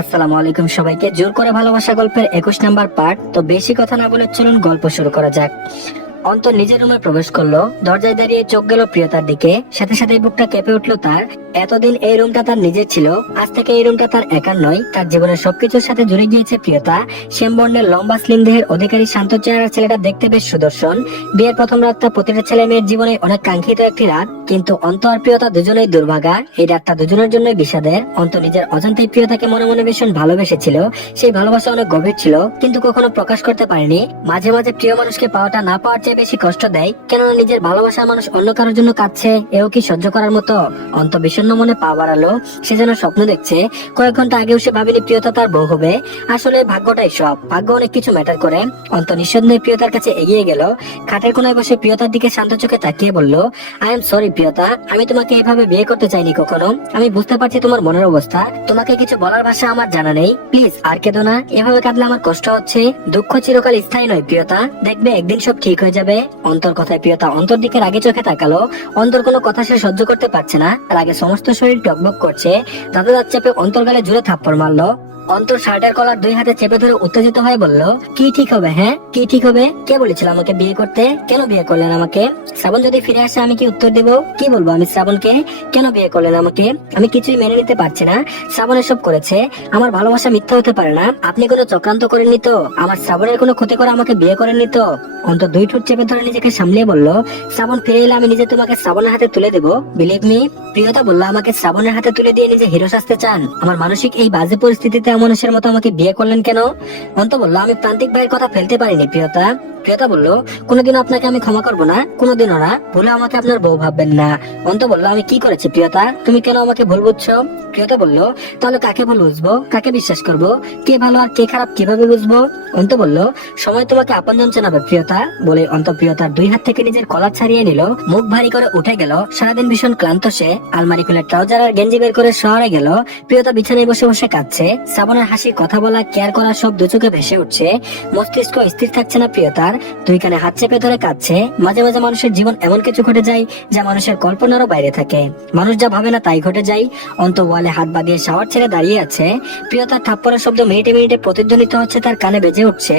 আসসালামু আলাইকুম সবাইকে। জোর করে ভালোবাসা গল্পের 21 নাম্বার পার্ট। তো বেশি কথা না বলে চলুন গল্প শুরু করা যাক। অন্তর নিজের রুমে প্রবেশ করলো। দরজায় দাঁড়িয়ে চোখ গেল প্রিয়তার দিকে। সাথে সাথে বুকটা কেঁপে উঠলো তার। এতদিন এই রুমটা তার নিজের ছিল, আজ থেকে এই রুমটা তার একার নয়। তার জীবনের সবকিছুর সাথে জুড়ে গিয়েছে প্রিয়তা। শ্যামবর্ণের লম্বা স্লিম দেহের অধিকারী শান্ত চেহারার ছেলেটা দেখতে বেশ সুদর্শন। বিয়ের প্রথম রাতটা প্রতিটা ছেলে মেয়ের জীবনে অনেক কাঙ্ক্ষিত একটি রাত, কিন্তু অন্ত আর প্রিয়তা দুজনেই দুর্ভাগা। এই রাতটা দুজনের জন্যই বিষাদের। অন্ত নিজের অজান্তেই প্রিয়তাকে মনে মনে ভীষণ ভালোবেসেছিল। সেই ভালোবাসা অনেক গভীর ছিল, কিন্তু কখনো প্রকাশ করতে পারেনি। মাঝে মাঝে প্রিয় মানুষকে পাওয়াটা না পাওয়ার চেয়ে বেশি কষ্ট দেয়, কেননা নিজের ভালোবাসার মানুষ অন্য কারোর জন্য কাঁদছে, এও কি সহ্য করার মতো? অন্ত বিষণ্ণ মনে পা বাড়ালো। সে যেন স্বপ্ন দেখছে। কয়েক ঘন্টা আগেও সে ভাবেনি প্রিয়তা তার বউ হবে। আসলে ভাগ্যটাই সব, ভাগ্য অনেক কিছু ম্যাটার করে। অন্ত নিঃসন্দেহে প্রিয়তার কাছে এগিয়ে গেল। খাটের কোনায় বসে প্রিয়তার দিকে শান্ত চোখে তাকিয়ে বলল, আই এম সরি প্রিয়তা, আমি তোমাকে এভাবে বিয়ে করতে চাইনি কখনো। আমি বুঝতে পারছি তোমার মনের অবস্থা, তোমাকে কিছু বলার ভাষা আমার জানা নেই। প্লিজ আর কেঁদো না, এভাবে কাঁদলে আমার কষ্ট হচ্ছে। দুঃখ চিরকাল স্থায়ী নয় প্রিয়তা, দেখবে একদিন সব ঠিক হয়ে যাবে। অন্তর কথায় প্রিয়তা অন্তর দিকে রাগে চোখে তাকালো। অন্তর কোনো কথা সে সহ্য করতে পারছে না, রাগে সমস্ত শরীর টকবক করছে। দাদা দাঁত চেপে অন্তর গালে জোরে থাপ্পড় মারলো। অন্তর শার্টের কলার দুই হাতে চেপে ধরে উত্তেজিত হয়ে বলল, কি ঠিক হবে? হ্যাঁ কি ঠিক হবে? কে বলেছিল আমাকে বিয়ে করতে? কেন বিয়ে করলেন আমাকে? শ্রাবণ যদি ফিরে আসে আমি কি উত্তর দেব? কি বলবো আমি শ্রাবণকে? কেন বিয়ে করলেন আমাকে? আমি কিছুই মেনে নিতে পারছি না। শ্রাবণ এসব করেছে, আমার ভালোবাসা মিথ্যা হতে পারে না। আপনি কোনো চক্রান্ত করেননি তো? আমার শ্রাবণের কোনো ক্ষতি করে আমাকে বিয়ে করেননি তো? অন্তর দুই ঠোঁট চেপে ধরে নিজেকে সামলিয়ে বলল, শ্রাবণ ফিরে এলে আমি নিজে তোমাকে শ্রাবণের হাতে তুলে দেবো, বিলিভ মি। প্রিয়তা বলল, আমাকে শ্রাবণের হাতে তুলে দিয়ে নিজে হিরো সাজতে চান? আমার মানসিক এই বাজে পরিস্থিতিতে মানুষের মতো আমাকে বিয়ে করলেন কেন? অন্ত বলল, আমি প্রান্তিক ভাইয়ের কথা ফেলতে পারিনি প্রিয়তা। প্রিয়তা বলল, কোনোদিন আপনাকে আমি ক্ষমা করবো না, কোনোদিনও না। ভুলে আমাকে আপনার বউ ভাববেন না। অন্ত বলল, আমি কি করেছি প্রিয়তা? তুমি কেন আমাকে ভুল বুঝছো? প্রিয়তা বলল, তাহলে কাকে ভুল বুঝবো, কাকে বিশ্বাস করবো? কে ভালো আর কে খারাপ কিভাবে বুঝবো? অন্ত বলল, সময় তোমাকে আপনজন জানাবে প্রিয়তা। বলে অন্ত প্রিয়তার দুই হাত থেকে নিজের কলার ছাড়িয়ে নিল। মুখ ভারী করে উঠে গেল। সারাদিন ভীষণ ক্লান্ত সে। আলমারি খুলে ট্রাউজার আর গেঞ্জি বের করে শহরে গেল। প্রিয়তা বিছানায় বসে বসে কাঁদছে। শ্রাবণের হাসি, কথা বলা, কেয়ার করা সব দু চোখে ভেসে উঠছে। মস্তিষ্ক স্থির থাকছে না প্রিয়তার। দুই কানে হাত চেপে ধরে কাঁদছে। মাঝে মাঝে মানুষের জীবন এমন কিছু ঘটে যায় যা মানুষের কল্পনারও বাইরে থাকে। মানুষ যা ভাবে না তাই ঘটে যায়। অন্ত ওয়ালে হাত বাঁধিয়ে শাওয়ার ছেড়ে দাঁড়িয়ে আছে। প্রিয়তার থাপ্পড়ের শব্দ মিনিটে মিনিটে প্রতিধ্বনিত হচ্ছে, তার কানে বেজে উঠছে।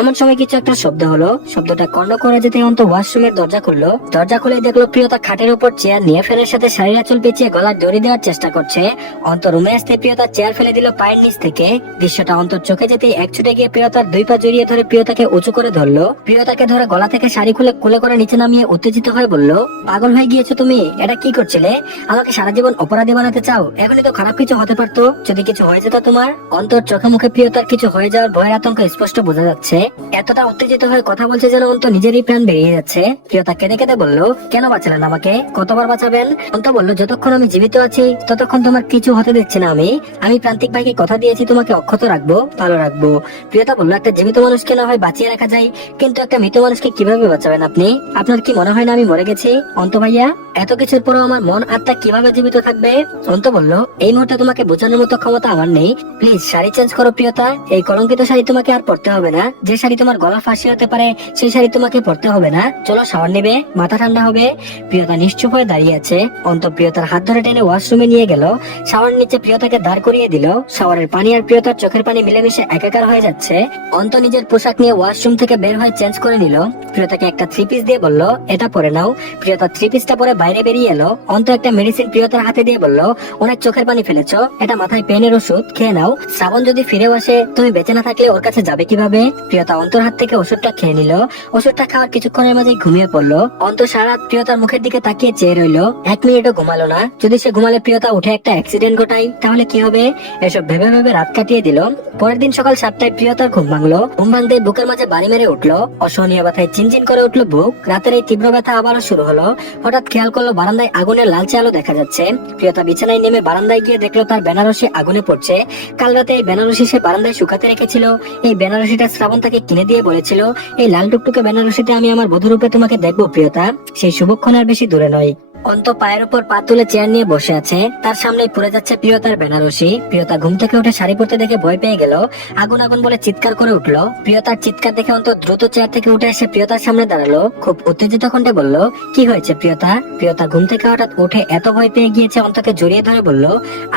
এমন সময় কিছু একটা শব্দ হলো। শব্দটা কর্ণ করে যেতে অন্ত ওয়াশরুমের দরজা খুললো। দরজা খুলে দেখলো প্রিয়তা খাটের উপর চেয়ার নিয়ে ফ্যানের সাথে শাড়ির আঁচল পেঁচিয়ে গলার দড়ি দেওয়ার চেষ্টা করছে। অন্ত রুমে আসতে প্রিয়তা চেয়ার ফেলে দিল পায়ের নিচ থেকে। দৃশ্যটা অন্তর চোখে যেতেই এক ছুটে গিয়ে প্রিয়তার দুই পা জড়িয়ে ধরে প্রিয়তাকে উঁচু করে ধরলো। প্রিয়তাকে ধরে গলা থেকে শাড়ি খুলে কোলে করে নিচে নামিয়ে উত্তেজিত হয়ে বলল, পাগল হয়ে গিয়েছো তুমি? এটা কি করছিলে? আমাকে সারা জীবন অপরাধী বানাতে চাও? এখনই তো খারাপ কিছু হতে পারতো, যদি কিছু হয়ে যেত তোমার। অন্তর চোখে মুখে প্রিয়তার কিছু হয়ে যাওয়ার ভয়ের আতঙ্ক স্পষ্ট বোঝা যাচ্ছে। এতটা উত্তেজিত হয়ে কথা বলছে যেন অন্ত নিজেরই প্রাণ বেরিয়ে যাচ্ছে। প্রিয়তা কেঁদে কেঁদে বলল, কেন বাঁচালেন আমাকে? কতবার বাঁচাবেন? অন্ত বলল, যতক্ষণ আমি জীবিত আছি ততক্ষণ তোমার কিছু হতে দিচ্ছি না আমি। আমি প্রান্তিক ভাইকে কথা দিয়েছি তোমাকে অক্ষত রাখবো, ভালো রাখবো। প্রিয়তা বলল, একটা জীবিত মানুষকে না হয় বাঁচিয়ে রাখা যায়, কিন্তু একটা মৃত মানুষকে কিভাবে বাঁচাবেন আপনি? আপনার কি মনে হয় না আমি মরে গেছি? অন্ত ভাইয়া, এত কিছুর পরও আমার মন আত্মা কিভাবে জীবিত থাকবে? অন্ত বলল, এই মুহূর্তে তোমাকে বোঝানোর মতো ক্ষমতা আমার নেই। প্লিজ শাড়ি চেঞ্জ করো প্রিয়তা। এই কলঙ্কিত শাড়ি তোমাকে আর পরতে হবে না। যে শাড়ি তোমার গলা ফাঁসি হতে পারে সেই শাড়ি তোমাকে পরতে হবে না। চলো শাওয়ার নেবে, মাথা ঠান্ডা হবে। প্রিয়তা নিশ্চুপ হয়ে দাঁড়িয়ে আছে। অন্ত প্রিয়তার হাত ধরে টেনে ওয়াশরুমে নিয়ে গেল। শাওয়ার নিচে প্রিয়তাকে দাঁড় করিয়ে দিল। শাওয়ারের পানি আর প্রিয়তার চোখের পানি মিলেমিশে একাকার হয়ে যাচ্ছে। অন্ত নিজের পোশাক নিয়ে ওয়াশরুম থেকে বের হয়ে চেঞ্জ করে নিল। প্রিয়তাকে একটা থ্রি পিস দিয়ে বলল, এটা পরে নাও। প্রিয়তা থ্রি পিসটা পরে বাইরে বেরিয়ে এলো। অন্ত একটা মেডিসিন প্রিয়তার হাতে দিয়ে বলল, অনেক চোখের পানি ফেলেছো, এটা মাথায় পেনের ওষুধ, খেয়ে নাও। শ্রাবণ যদি ফিরেও আসে তুমি বেঁচে না থাকলে ওর কাছে যাবে কিভাবে? প্রিয়তা অন্তর হাত থেকে ওষুধটা খেয়ে নিল। ওষুধটা খাওয়ার কিছুক্ষণের মাঝে ঘুমিয়ে পড়লো। অন্ত সারা রাত প্রিয়তার মুখের দিকে তাকিয়ে চেয়ে রইলো। এক মিনিটও ঘুমালো না। যদি সে ঘুমালে প্রিয়তা উঠে একটা অ্যাক্সিডেন্ট ঘটায় তাহলে কি হবে? এসব ভেবে ভেবে রাত কাটিয়ে দিল। পরের দিন সকাল 7টায় প্রিয়তার ঘুম ভাঙলো। ঘুম ভাঙতেই বুকের মাঝে বাড়ি মেরে উঠলো। অসহনীয় ব্যথায় চিনচিন করে উঠলো বুক। রাতের এই তীব্র ব্যথা আবারও শুরু হলো। হঠাৎ খেয়াল করলো বারান্দায় আগুনের লালচে আলো দেখা যাচ্ছে। প্রিয়তা বিছানায় নেমে বারান্দায় গিয়ে দেখলো তার বেনারসি আগুনে পড়ছে। কাল রাতে এই বেনারসি সে বারান্দায় শুকাতে রেখেছিল। এই বেনারসিটা শ্রাবণ তাকে কিনে দিয়ে বলেছিল, এই লাল টুকটুকে বেনারসিতে আমি আমার বধূরূপে তোমাকে দেখবো প্রিয়তা। সেই শুভক্ষণ আর বেশি দূরে নয়। অন্ত পায়ের উপর পা তুলে চেয়ার নিয়ে বসে আছে, তার সামনে পড়ে যাচ্ছে প্রিয়তার বেনারসি। প্রিয়তা ঘুম থেকে উঠে শাড়ি পরতে দেখে ভয় পেয়ে গেল, আগুন আগুন বলে চিৎকার করে উঠলো। প্রিয়তার চিৎকার দেখে অন্ত দ্রুত চেয়ার থেকে উঠে এসে প্রিয়তার সামনে দাঁড়ালো, খুব উত্তেজিত কণ্ঠে বলল, কি হয়েছে প্রিয়তা? প্রিয়তা ঘুম থেকে হঠাৎ উঠে এত ভয় পেয়ে গিয়েছে অন্তকে জড়িয়ে ধরে বলল,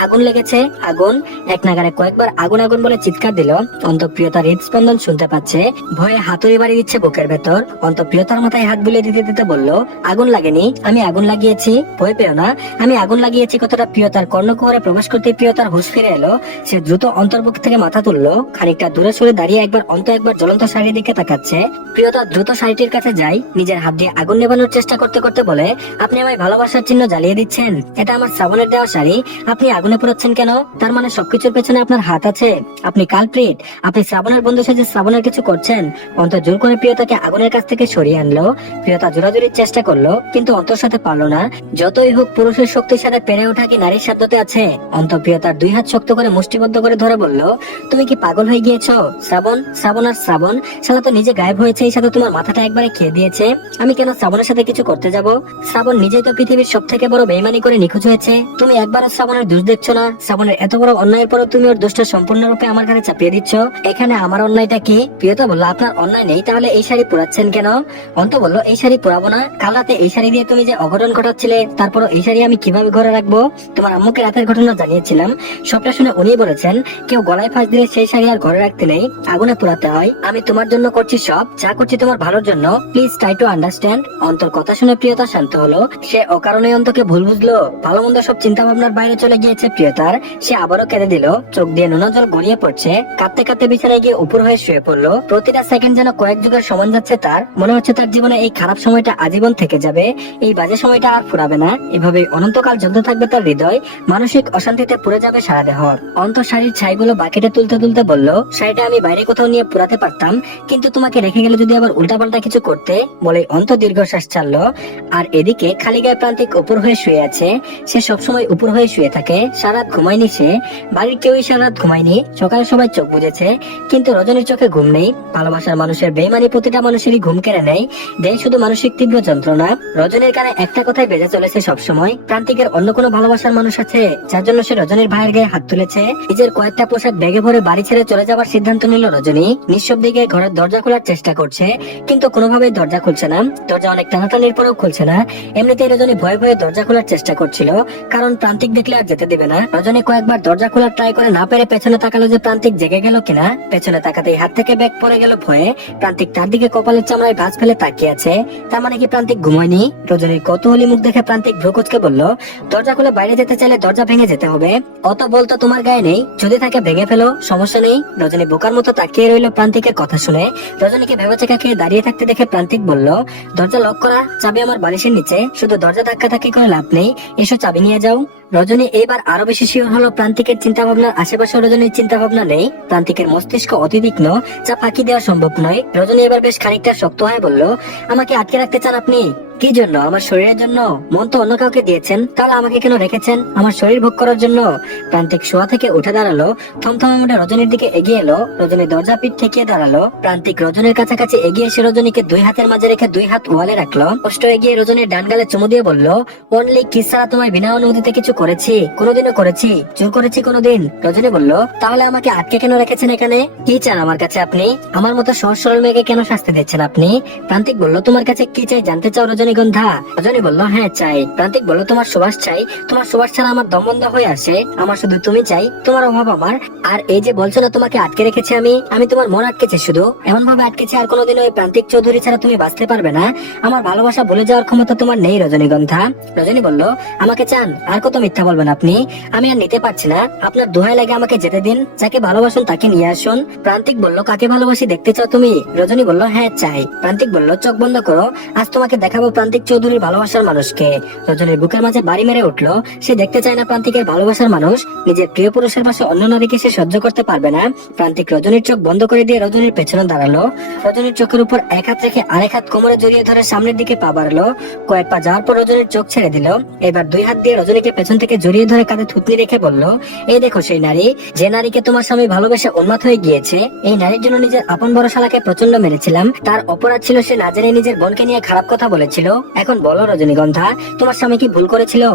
আগুন লেগেছে, আগুন। এক নাগারে কয়েকবার আগুন আগুন বলে চিৎকার দিল। অন্ত প্রিয়তার হৃদস্পন্দন শুনতে পাচ্ছে, ভয়ে হাতুড়ি বাড়ি দিচ্ছে বুকের ভেতর। অন্ত প্রিয়তার মাথায় হাত বুলিয়ে দিতে দিতে বলল, আগুন লাগেনি, আমি আগুন লাগিয়েছি, ভয় পেও না, আমি আগুন লাগিয়েছি। কথাটা প্রিয়তার কর্ণকুহরে প্রবেশ করতে প্রিয়তার হুঁশ ফিরে এলো। সে দ্রুত অন্তর্বুক থেকে মাথা তুললো, খানিকটা দূরে সরে দাঁড়িয়ে একবার অন্ত একবার জ্বলন্ত শাড়ির দিকে তাকাচ্ছে। প্রিয়তা দ্রুত শাড়িটির কাছে যায়, নিজের হাত দিয়ে আগুন নেবানোর চেষ্টা করতে করতে বলে, আপনি আমায় ভালোবাসার চিহ্ন জ্বালিয়ে দিচ্ছেন, এটা আমার শ্রাবণের দেওয়া শাড়ি, আপনি আগুনে পোড়াচ্ছেন কেন? তার মানে সবকিছুর পেছনে আপনার হাত আছে, আপনি কালপ্রিট, আপনি শ্রাবণের বন্ধু সেজে শ্রাবণের কিছু করছেন। অন্ত জোর করে প্রিয়তাকে আগুনের কাছ থেকে সরিয়ে আনলো। প্রিয়তা জোরাজুরির চেষ্টা করলো, কিন্তু অন্তর সাথে পারলো না। যতই হোক পুরুষের শক্তির সাথে পেরে ওঠা কি নারীর সাধ্যতে আছে? অন্ত প্রিয়তার দুই হাত শক্ত করে মুষ্টিবদ্ধ করে ধরে বলল, তুমি কি পাগল হয়ে গিয়েছো? শ্রাবণ, শ্রাবণ আর শ্রাবণ, শালা তো নিজে গায়েব হয়েছে, এই সাথে তোমার মাথাটা একবারে খেয়ে দিয়েছে। আমি কেন শ্রাবণের সাথে কিছু করতে যাব? শ্রাবণ নিজেই তো পৃথিবীর সব থেকে বড় বেইমানি করে নিখোঁজ হয়েছে, তুমি একবারও শ্রাবণের দোষ দেখছো না? শ্রাবণের এত বড় অন্যায়ের পরও তুমি ওর দোষটা সম্পূর্ণরূপে আমার কাছে চাপিয়ে দিচ্ছ। এখানে আমার অন্যায়টা কি? প্রিয়তা বলল, আপনার অন্যায় নেই, তাহলে এই শাড়ি পরাচ্ছেন কেন? অন্ত বলল, এই শাড়ি পরাবো না, কাল রাতে এই শাড়ি দিয়ে তুমি যে অঘটন ঘটাচ্ছিলে, তারপর এই শাড়ি আমি কিভাবে ঘরে রাখবো? তোমার আম্মুকে রাতের ঘটনা জানিয়েছিলাম, সবটা শুনে উনি বলেছেন, কেউ গলায় ফাঁস দিলে সেই শাড়ি আর ঘরে রাখতে নেই, আগুনে পোড়াতে হয়। আমি তোমার জন্য করছি সব, যা করছি তোমার ভালোর জন্য, প্লিজ ট্রাই টু আন্ডারস্ট্যান্ড। অন্তর কথা শুনে প্রিয়তা শান্ত হলো। সে অকারণে অন্তকে ভুল বুঝলো, ভালো মন্দ সব চিন্তা ভাবনার বাইরে চলে গিয়েছে প্রিয়তার। সে আবারও কেঁদে দিল, চোখ দিয়ে নোনা জল গড়িয়ে পড়ছে। কাঁদতে কাঁদতে বিছানায় গিয়ে উপর হয়ে শুয়ে পড়লো। প্রতিটা সেকেন্ড যেন কয়েক যুগের সমান যাচ্ছে তার। মনে হচ্ছে তার জীবনে এই খারাপ সময়টা আজীবন থেকে যাবে, এই বাজে সময়টা আর ফুরাবে না। এভাবে অনন্তকাল জ্বলতে থাকবে তার হৃদয়, মানসিক অশান্তিতে পুড়ে যাবে সারা দেহ। অন্ত শাড়ির ছাইগুলো বাকিটা তুলতে তুলতে বলল, শাড়িটা আমি বাইরে কোথাও নিয়ে পুরাতে পারতাম, কিন্তু তোমাকে রেখে গেলে যদি আবার উল্টাপাল্টা কিছু করতে, বলে অন্ত দীর্ঘশ্বাস ছাড়লো। আর এদিকে খালি গায়ে প্রান্তিক উপর হয়ে শুয়ে আছে। সে সবসময় উপর হয়ে শুয়ে থাকে, সারাত ঘুমায়নি সে, বাড়ির কেউই সারাত ঘুমায়নি। সকালে সবাই চোখ বুঝেছে, কিন্তু রজনীর চোখে ঘুম নেই। ভালোবাসার মানুষের বেইমানি প্রতিটা মানুষেরই ঘুম কেড়ে নেয়, দেয় শুধু মানসিক তীব্র যন্ত্রণা। রজনীর কানে একটা কথাই বেজে চলেছে সবসময়, প্রান্তিকের অন্য কোনো ভালোবাসার মানুষ আছে যার জন্য সে রজনীর ভাইয়ের গায়ে হাত তুলেছে। নিজের কয়েকটা পোশাক ব্যাগে ভরে বাড়ি ছেড়ে চলে যাওয়ার সিদ্ধান্ত নিল রজনী। নিঃশব্দে গিয়ে ঘরের দরজা খোলার চেষ্টা করছে, কিন্তু কোনোভাবেই দরজা খুলছে না। দরজা অনেক টানাটানির পরেও খুলছে না। এমনিতেই রজনী ভয়ে ভয়ে দরজা খোলার চেষ্টা করছিল, কারণ প্রান্তিক দেখলে আর যেতে দেবে না। রজনী কয়েকবার দরজা খোলার ট্রাই করে না পেরে পেছনে তাকালো যে প্রান্তিক জেগে গেল কিনা। পেছনে তাকাতেই হাত থেকে ব্যাগ পড়ে গেল ভয়ে। প্রান্তিক তার দিকে কপালের চামড়ায় ভাঁজ ফেলে তাকিয়ে আছে। তার মানে কি প্রান্তিক ঘুমায়নি? রজনীর কৌতূহলী মুখ দেখে প্রান্তিক ভ্রুকুচকে বলল, দরজা খুলে বাইরে যেতে চাইলে দরজা ভেঙে যেতে হবে, অত বল তো তোমার গায়ে নেই, যদি থাকে ভেঙে ফেলো, সমস্যা নেই। রজনী বোকার মতো তাকিয়ে রইল প্রান্তিকের কথা শুনে। রজনীকে ভেবেচেকা খেয়ে দাঁড়িয়ে থাকতে দেখে প্রান্তিক বলল, দরজা লক করা, চাবি আমার বালিশের নিচে, শুধু দরজা ধাক্কাধাক্কি করে লাভ নেই, এসো চাবি নিয়ে যাও। রজনী এবার আরো বেশি শিওর হলো প্রান্তিকের চিন্তা ভাবনার আশেপাশে রজনীর চিন্তা ভাবনা নেই। প্রান্তিকের মস্তিষ্ক অতি তীক্ষ্ণ, যা ফাঁকি দেওয়া সম্ভব নয়। রজনী এবার বেশ খানিকটা শক্ত হয়ে বলল, আমাকে আটকে রাখতে চান আপনি? কি জন্য? আমার শরীরের জন্য? মন তো অন্য কাউকে দিয়েছেন, তাহলে আমাকে কেন রেখেছেন? আমার শরীর ভোগ করার জন্য? প্রান্তিক শোয়া থেকে উঠে দাঁড়ালো, থমথমে মুড়ে রজনীর দিকে এগিয়ে এলো। রজনী দরজা পিঠ ঠেকিয়ে দাঁড়ালো। প্রান্তিক রজনীর কাছাকাছি এগিয়ে এসে রজনীকে দুই হাতের মাঝে রেখে দুই হাত ওয়ালে রাখলো। কষ্ট এগিয়ে রজনীর ডান গালে চুমু দিয়ে বলল, অনলি কিস ছাড়া তোমায় বিনা অনুমতিতে কিছু করেছি? কোনোদিনও করেছি? জোর করেছি কোনোদিন? রজনী বলল, তাহলে আমাকে আটকে কেন রেখেছেন এখানে? কি চান আমার কাছে আপনি? আমার মতো সহজ সরল মেয়েকে কেন শাস্তি দিচ্ছেন আপনি? প্রান্তিক বলল, তোমার কাছে কি চাই জানতে চাও রজনীগন্ধা? রজনী বলল, হ্যাঁ চাই। প্রান্তিক বলল, তোমার সুবাস চাই? তোমার সুবাস ছাড়া আমার দম বন্ধ হয়ে আসে, আমার শুধু তুমি চাই, তোমার অভাব আমার। আর এই যে বলছো না তোমাকে আটকে রেখেছি আমি তোমার মন আটকেছে, শুধু এমন ভাবে আটকেছে আর কোনোদিন ওই প্রান্তিক চৌধুরী ছাড়া তুমি বাঁচতে পারবে না। আমার ভালোবাসা বলে যাওয়ার ক্ষমতা তোমার নেই রজনীগন্ধা। রজনী বলল, আমাকে চান? আর কত মিথ্যা বলবেন আপনি? আমি আর নিতে পারছি না, আপনার দোহাই লাগে আমাকে যেতে দিন, যাকে ভালোবাসুন তাকে নিয়ে আসুন। প্রান্তিক বলল, কাকে ভালোবাসি দেখতে চাও তুমি? রজনী বলল, হ্যাঁ চাই। প্রান্তিক বলল, চোখ বন্ধ করো, আজ তোমাকে দেখাবো প্রান্তিক চৌধুরীর ভালোবাসার মানুষকে। রজনীর বুকের মাঝে বাড়ি মেরে উঠলো। সে দেখতে চায় না প্রান্তিকের ভালোবাসার মানুষ, নিজের প্রিয় পুরুষের পাশে অন্য নারীকে সে সহ্য করতে পারবে না। প্রান্তিক রজনীর চোখ বন্ধ করে দিয়ে রজনীর পেছনে দাঁড়ালো। রজনীর চোখের উপর এক হাত রেখে আরেক হাত কোমরে জড়িয়ে ধরে সামনের দিকে পা বাড়ালো। কয়েক পা যাওয়ার পর রজনীর চোখ ছেড়ে দিল। এবার দুই হাত দিয়ে রজনীকে পেছন থেকে জড়িয়ে ধরে কাঁধে থুতনি রেখে বলল, এই দেখো সেই নারী, যে নারীকে তোমার স্বামী ভালোবেসে উন্মাদ হয়ে গিয়েছে। এই নারীর জন্য নিজের আপন বড় শালাকে প্রচন্ড মেরেছিলাম। তার অপরাধ ছিল সে না জেনে নিজের বোনকে নিয়ে খারাপ কথা বলেছিল। এখন বলো রজনীগন্ধা, তোমার স্বামী কি ভুল করেছিল?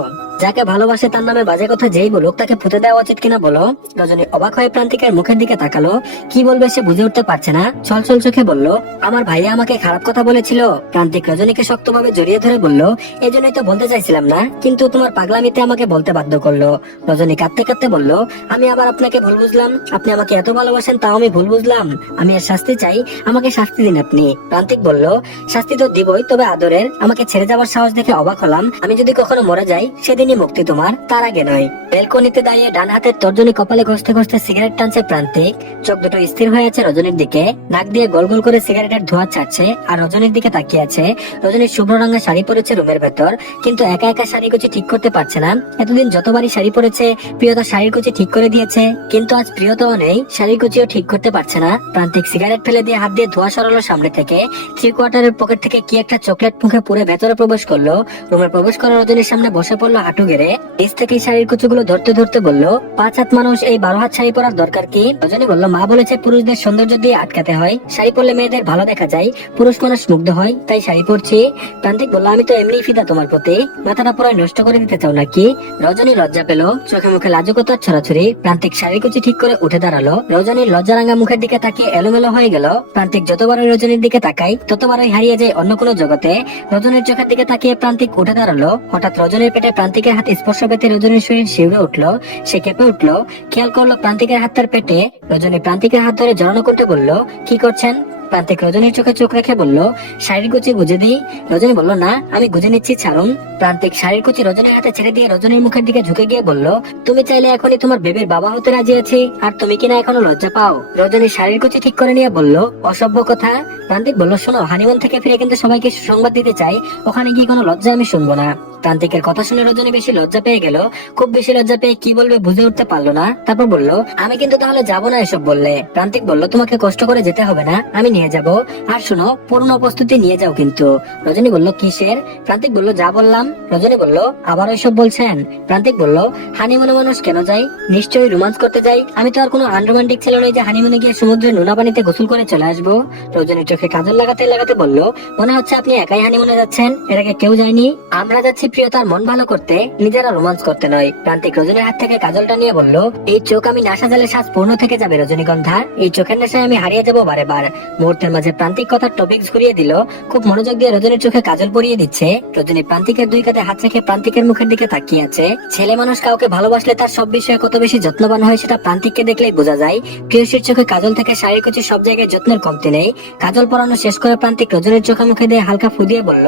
যাকে ভালোবাসে তার নামে বাজে কথা যেই বলুক তাকে পুঁতে দেওয়া উচিত কিনা বলো। রজনী অবাক হয়ে প্রান্তিকের মুখের দিকে তাকালো। কি বলবে সে বুঝে উঠতে পারছে না। ছলছল চোখে বলল, আমার ভাইয়া আমাকে খারাপ কথা বলেছিল। প্রান্তিক রজনীকে শক্তভাবে জড়িয়ে ধরে বলল, এজন্যই তো বলতে চাইছিলাম না, কিন্তু তোমার পাগলামিতে আমাকে বলতে বাধ্য করলো। রজনী কাঁদতে কাঁদতে বলল, আমি আবার আপনাকে ভুল বুঝলাম? আপনি আমাকে এত ভালোবাসেন তাও আমি ভুল বুঝলাম? আমি আর শাস্তি চাই, আমাকে শাস্তি দিন আপনি। প্রান্তিক বলল, শাস্তি তো দিবই, তবে আদরের। আমাকে ছেড়ে যাওয়ার সাহস দেখে অবাক হলাম। আমি যদি কখনো মরে যাই সেদিনই মুক্তি তোমার, তার আগে নয়। বেলকনিতে দাঁড়িয়ে ডান হাতের তর্জনী কপালে ঘষতে ঘষতে সিগারেট টানছে প্রান্তিক। চোখ দুটো স্থির হয়ে আছে রজনীর দিকে, নাক দিয়ে গোল গোল করে সিগারেটের ধোঁয়া ছাড়ছে আর রজনীর দিকে তাকিয়ে আছে। রজনী শুভ্র রঙের শাড়ি পরেছে রুমের ভেতর, কিন্তু একা একা শাড়ি কুচি ঠিক করতে পারছে না। এতদিন যতবারই শাড়ি পরেছে প্রিয়তা শাড়ির কুচি ঠিক করে দিয়েছে, কিন্তু আজ প্রিয়তাও নেই, শাড়ির কুচিও ঠিক করতে পারছে না। প্রান্তিক সিগারেট ফেলে দিয়ে হাত দিয়ে ধোঁয়া সরালো সামনে থেকে। 3/4 পকেট থেকে কি একটা চকলেট মুখে পুরে ভেতরে প্রবেশ করলো। রুমে প্রবেশ করে রজনীর সামনে বসে পড়লো হাঁটু গেড়ে। নিচ থেকে শাড়ির কুচিগুলো ধরতে ধরতে বলল, 5 হাত মানুষ এই 12 হাত শাড়ি পরার দরকার কি? রজনী বলল, মা বলেছে পুরুষদের সৌন্দর্য দিয়ে আটকাতে হয়, শাড়ি পরলে মেয়েদের ভালো দেখা যায়, পুরুষ মানুষ মুগ্ধ হয়, তাই শাড়ি পরছি। প্রান্তিক বলল, আমি তো এমনি ফিদা তোমার প্রতি, মাথাটা পুরো নষ্ট করে দিতে চাও নাকি? রজনী লজ্জা পেল, চোখে মুখে লাজুকতার ছড়াছড়ি। প্রান্তিক শাড়ির কুচি ঠিক করে উঠে দাঁড়ালো। রজনীর লজ্জারাঙ্গা মুখের দিকে তাকিয়ে এলোমেলো হয়ে গেল। প্রান্তিক যতবারই রজনীর দিকে তাকায় ততবারই হারিয়ে যায় অন্য কোনো জগতে। রজনীর চোখের দিকে তাকিয়ে প্রান্তিক উঠে দাঁড়ালো। হঠাৎ রজনীর পেটে প্রান্তিকের হাত স্পর্শ পেতে রজনীর শরীর শিউরে উঠলো, সে কেঁপে উঠলো। খেয়াল করলো প্রান্তিকের হাত তার পেটে। রজনী প্রান্তিকের হাত ধরে জড়ানো করতে বলল, কি করছেন? প্রান্তিক রজনীর চোখে চোখ রেখে বলল, শাড়ির কুচি গুজে দিই। রজনী বলল, না আমি গুজে নিচ্ছি, ছাড়ুন। প্রান্তিক শাড়ির কুচি রজনীর হাতে ছেড়ে দিয়ে রজনীর মুখের দিকে ঝুঁকে গিয়ে বলল, তুমি চাইলে এখনই তোমার বেবির বাবা হতে রাজি আছি, আর তুমি কিনা এখনো লজ্জা পাও? রজনী শাড়ির কুচি ঠিক করে নিয়ে বলল, অসভ্য কথা। প্রান্তিক বলল, শোনো, হানিমুন থেকে ফিরে কিন্তু সবাইকে সুসংবাদ দিতে চাই, ওখানে গিয়ে কোনো লজ্জা আমি শুনবো না। প্রান্তিকের কথা শুনে রজনী বেশি লজ্জা পেয়ে গেল। খুব বেশি লজ্জা পেয়ে কি বলবে বুঝে উঠতে পারলো না। তারপর বলল, আমি কিন্তু তাহলে যাবো না এসব বললে। প্রান্তিক বলল, তোমাকে কষ্ট করে যেতে হবে না, আমি নিয়ে যাব। আর শুনো, পূর্ণ প্রস্তুতি নিয়ে যাও কিন্তু। রজনী বলল, কিসের? প্রান্তিক বলল, যা বললাম। রজনী বলল, আবার ওইসব বলছেন? প্রান্তিক বলল, হানিমুনে মানুষ কেন যায়? নিশ্চয়ই রোমান্স করতে যাই। আমি তো আর কোনো আনরোমান্টিক ছেলে নই যে হানিমুনে গিয়ে সমুদ্রের নোনা পানিতে গোসল করে চলে আসবো। রজনীর চোখে কাজল লাগাতে লাগাতে বলল, মনে হচ্ছে আপনি একাই হানিমুনে যাচ্ছেন, এর আগে কেউ যায়নি। আমরা যাচ্ছি প্রিয়তার মন ভালো করতে, নিজেরা রোমান্স করতে নয়। প্রান্তিক রজনীর হাত থেকে কাজলটা নিয়ে বলল, এই চোখ আমি না সাজালে সাজ পূর্ণ থেকে যাবে রজনীগন্ধা, এই চোখের নেশায় আমি হারিয়ে যাবো বারে বার। মুহূর্তের মাঝে প্রান্তিক কথার টপিক ঘুরিয়ে দিল। খুব মনোযোগ দিয়ে রজনীর চোখে কাজল পরিয়ে দিচ্ছে। রজনী প্রান্তিকের দুই কাঁধে হাত রেখে প্রান্তিকের মুখের দিকে তাকিয়ে আছে। ছেলে মানুষ কাউকে ভালোবাসলে তার সব বিষয়ে কত বেশি যত্নবান হয় সেটা প্রান্তিককে দেখলেই বোঝা যায়। প্রিয়সীর চোখে কাজল থেকে শাড়ির কুচি সব জায়গায় যত্নের কমতি নেই। কাজল পরানো শেষ করে প্রান্তিক রজনীর চোখে মুখে দিয়ে হালকা ফু দিয়ে বলল,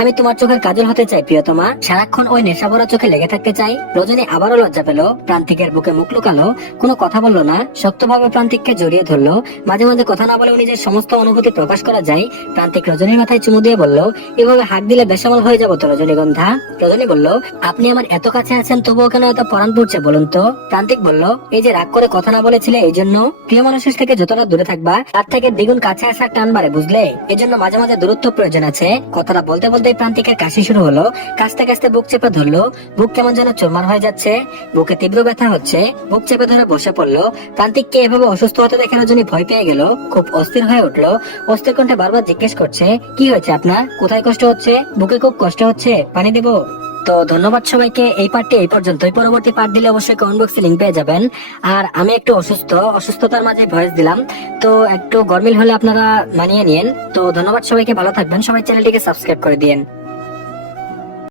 আমি তোমার চোখের কাজল হতে চাই প্রিয়তমা, সারাক্ষণ ওই নেশা ভরা চোখে লেগে থাকতে চাই। রজনী আবারও লজ্জা পেল, প্রান্তিকের বুকে মুখ লুকালো, কোনো কথা বললো না, শক্তভাবে প্রান্তিককে জড়িয়ে ধরলো। মাঝে মাঝে কথা না বলেও নিজের সমস্ত অনুভূতি প্রকাশ করা যায়। প্রান্তিক রজনীর মাথায় চুমু দিয়ে বলল, এভাবে হাত দিলে বেসামাল হয়ে যাবো তো রজনীগন্ধা। রজনী বলল, আপনি আমার এত কাছে আছেন তবুও কেন এত পরাণ পড়ছে বলুন তো? প্রান্তিক বলল, এই যে রাগ করে কথা না বলেছিলে এই জন্য। প্রিয় মানুষের থেকে যতটা দূরে থাকবা তার থেকে দ্বিগুণ কাছে আসার টান বাড়ে, বুঝলে? এজন্য মাঝে মাঝে দূরত্ব প্রয়োজন আছে। কথাটা বলতে বলতেই প্রান্তিকের কাশি শুরু হলো। কাশতে কাশতে বুক চেপে ধরলো, বুক কেমন যেন চোরমার হয়ে যাচ্ছে, বুকে তীব্র ব্যথা হচ্ছে। বুক চেপে ধরে বসে পড়লো। প্রান্তিককে এভাবে অসুস্থ হতে দেখে রজনী ভয় পেয়ে গেল, খুব অস্থির হয়ে উঠলো। অস্থির কণ্ঠে বারবার জিজ্ঞেস করছে, কি হয়েছে আপনার? কোথায় কষ্ট হচ্ছে? বুকে খুব কষ্ট হচ্ছে, পানি দেবো? তো ধন্যবাদ সবাইকে, এই পার্টটি এই পর্যন্তই। পরবর্তী পার্ট দিলে অবশ্যই কমেন্ট বক্সে লিংক পেয়ে যাবেন। আর আমি একটু অসুস্থতার মাঝে ভয়েস দিলাম, তো একটু গরমিল হলে আপনারা মানিয়ে নিন। তো ধন্যবাদ সবাইকে, ভালো থাকবেন সবাই, চ্যানেলটিকে সাবস্ক্রাইব করে দিয়েন।